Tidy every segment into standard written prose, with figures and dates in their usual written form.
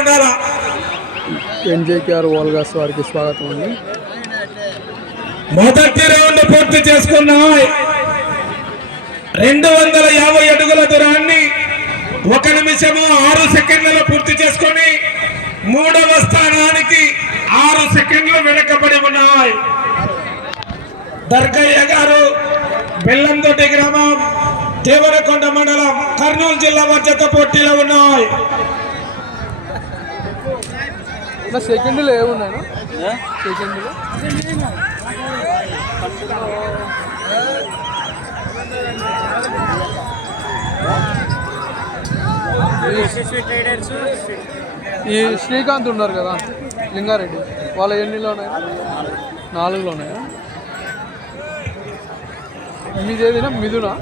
ఉండాలా. ఎన్జేకేఆర్ వాల్గాస్ వారికి స్వాగతం అండి. మొదటి రౌండ్ పూర్తి చేసుకున్నాయి. 250 అడుగుల దూరాన్ని 1 నిమిషము 6 సెకండ్లలో పూర్తి చేసుకొని మూడవ స్థానానికి 6 సెకండ్లు వెనకబడి ఉన్నాయి. దర్గయ్య గారు బెల్లందొడ్డి గ్రామం దేవరకొండ మండలం కర్నూలు జిల్లా మధ్యత పోటీలో ఉన్నాయి. సెకండ్లు ఏమున్నాయి సెకండ్లు ఈ శ్రీకాంత్ ఉన్నారు కదా లింగారెడ్డి, వాళ్ళ ఎన్నిలో ఉన్నాయి? 4లో ఉన్నాయా? మీదేదినా మిథునా?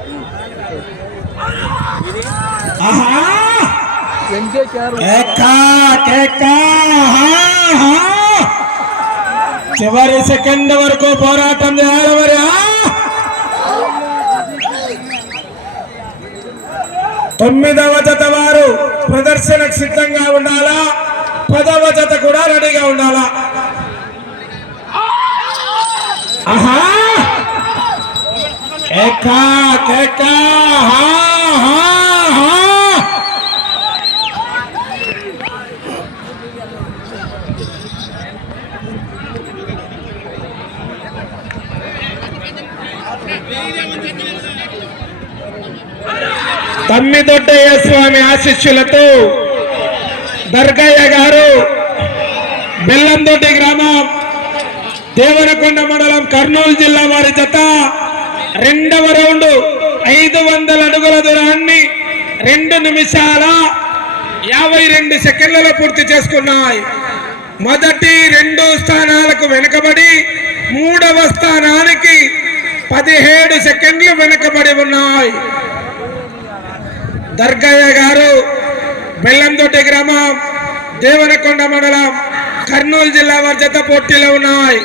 చివరి సెకండ్ వరకు పోరాటం చేయాలి. మరి 9వ జత వారు ప్రదర్శనకు సిద్ధంగా ఉండాలా, 10వ జత కూడా రెడీగా ఉండాలా. ఆహా కేకా కేకా హా హా హా. తమ్మిదొడ్డయ్య స్వామి ఆశీస్సులతో దర్గయ్య గారు బెల్లందొడ్డి గ్రామం దేవరకొండ మండలం కర్నూలు జిల్లా వారి జత 2వ రౌండ్ 500 అడుగుల దూరాన్ని 2 నిమిషాల 52 సెకండ్లలో పూర్తి చేసుకున్నాయి. మొదటి 2 స్థానాలకు వెనుకబడి 3వ స్థానానికి 17 సెకండ్లు వెనుకబడి ఉన్నాయి. దర్గయ్య గారు బెల్లందొడ్డి గ్రామం దేవరకొండ మండలం కర్నూలు జిల్లా వారి జత పోటీలో ఉన్నాయి.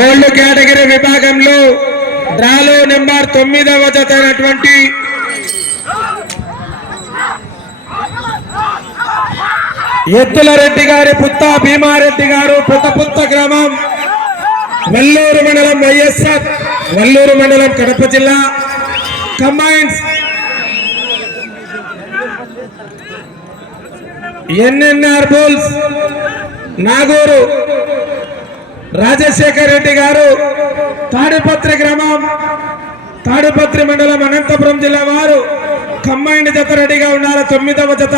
ఓల్డ్ కేటగిరీ విభాగంలో డ్రాలో నెంబర్ 9వ జత అయినటువంటి ఎత్తులరెడ్డి గారి పుత్త భీమారెడ్డి గారు పుత్త గ్రామం వల్లూరు మండలం వైఎస్ఆర్ వల్లూరు మండలం కడప జిల్లా combines NNR bulls Naguru Rajasekhar Reddy గారు తాడిపత్రి గ్రామం తాడిపత్రి మండలం అనంతపురం జిల్లా వారు కంబైండ్ జత రెడీగా ఉన్నారు. 9వ జత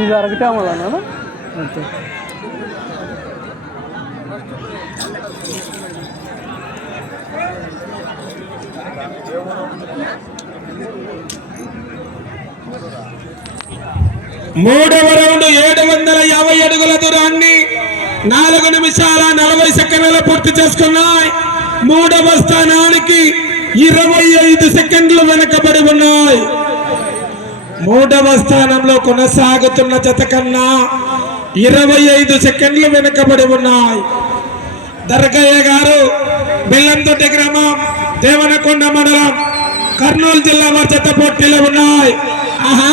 ఇది అరగటామలా అంతే. మూడవ రౌండ్ 750 అడుగుల దూరాన్ని 4 నిమిషాల 40 సెకండ్లలో పూర్తి చేసుకున్నాయి. 3వ స్థానానికి 25 సెకండ్లు వెనకబడి ఉన్నాయి. 3వ స్థానంలో కొనసాగుతున్న జత కన్నా 25 సెకండ్లు వెనకబడి ఉన్నాయి. దర్గయ్య గారు బెల్లందొడ్డి గ్రామం దేవనకొండ మండలం కర్నూలు జిల్లా వారి జత పోటీలో ఉన్నాయి. ఆహా